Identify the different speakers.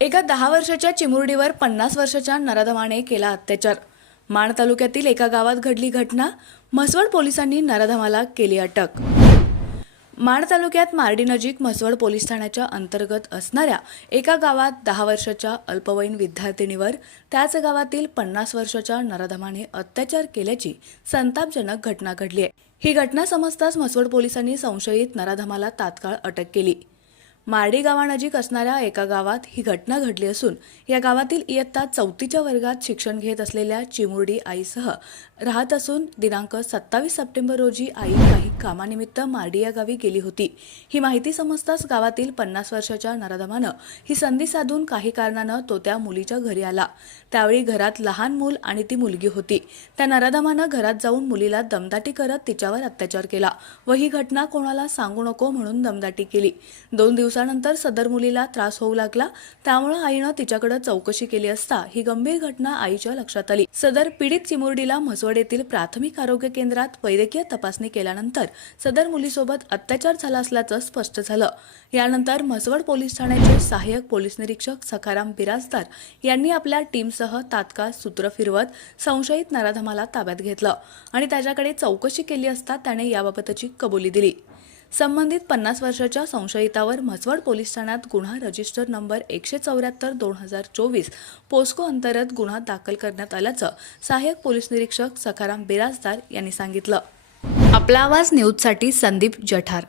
Speaker 1: एका दहा वर्षाच्या चिमुरडीवर पन्नास वर्षाच्या नराधमाने केला अत्याचार. माण तालुक्यातील एका गावात घडली घटना म्हसवड पोलिसांनी नराधमाला केली अटक. माण तालुक्यात मार्डी नजीक म्हसवड पोलीस ठाण्याच्या अंतर्गत असणाऱ्या एका गावात दहा वर्षाच्या अल्पवयीन विद्यार्थिनीवर त्याच गावातील पन्नास वर्षाच्या नराधमाने अत्याचार केल्याची संतापजनक घटना घडली आहे. ही घटना समजताच म्हसवड पोलिसांनी संशयित नराधमाला तात्काळ अटक केली. मार्डी गावानजीक असणाऱ्या एका गावात ही घटना घडली असून या गावातील इयत्ता चौथीच्या वर्गात शिक्षण घेत असलेल्या चिमुरडी आईसह राहत असून दिनांक सत्तावीस सप्टेंबर रोजी आई काही कामानिमित्त मार्डी या गावी गेली होती. ही माहिती समजताच गावातील पन्नास वर्षाच्या नराधमानं ही संधी साधून काही कारणानं तो त्या मुलीच्या घरी आला. त्यावेळी घरात लहान मूल आणि ती मुलगी होती. त्या नराधमानं घरात जाऊन मुलीला दमदाटी करत तिच्यावर अत्याचार केला व ही घटना कोणाला सांगू नको म्हणून दमदाटी केली. दोन दिवस दिवसानंतर सदर मुलीला त्रास होऊ लागला. त्यामुळे आईनं तिच्याकडे चौकशी केली असता ही गंभीर घटना आईच्या लक्षात आली. सदर पीडित चिमुरडीला म्हसवड येथील प्राथमिक आरोग्य केंद्रात वैद्यकीय तपासणी केल्यानंतर सदर मुलीसोबत अत्याचार झाला असल्याचं स्पष्ट झालं. यानंतर म्हसवड पोलीस ठाण्याचे सहाय्यक पोलीस निरीक्षक सखाराम बिराजदार यांनी आपल्या टीमसह तात्काळ सूत्र फिरवत संशयित नराधमाला ताब्यात घेतलं आणि त्याच्याकडे चौकशी केली असता त्याने याबाबतची कबुली दिली. संबंधित पन्नास वर्षाच्या संशयितावर म्हसवड पोलीस ठाण्यात गुन्हा रजिस्टर नंबर एकशे चौऱ्याहत्तर दोन हजार चोवीस पोस्को अंतर्गत गुन्हा दाखल करण्यात आल्याचं सहाय्यक पोलीस निरीक्षक सखाराम बिराजदार यांनी सांगितलं. आपला आवाज न्यूजसाठी संदीप जठार.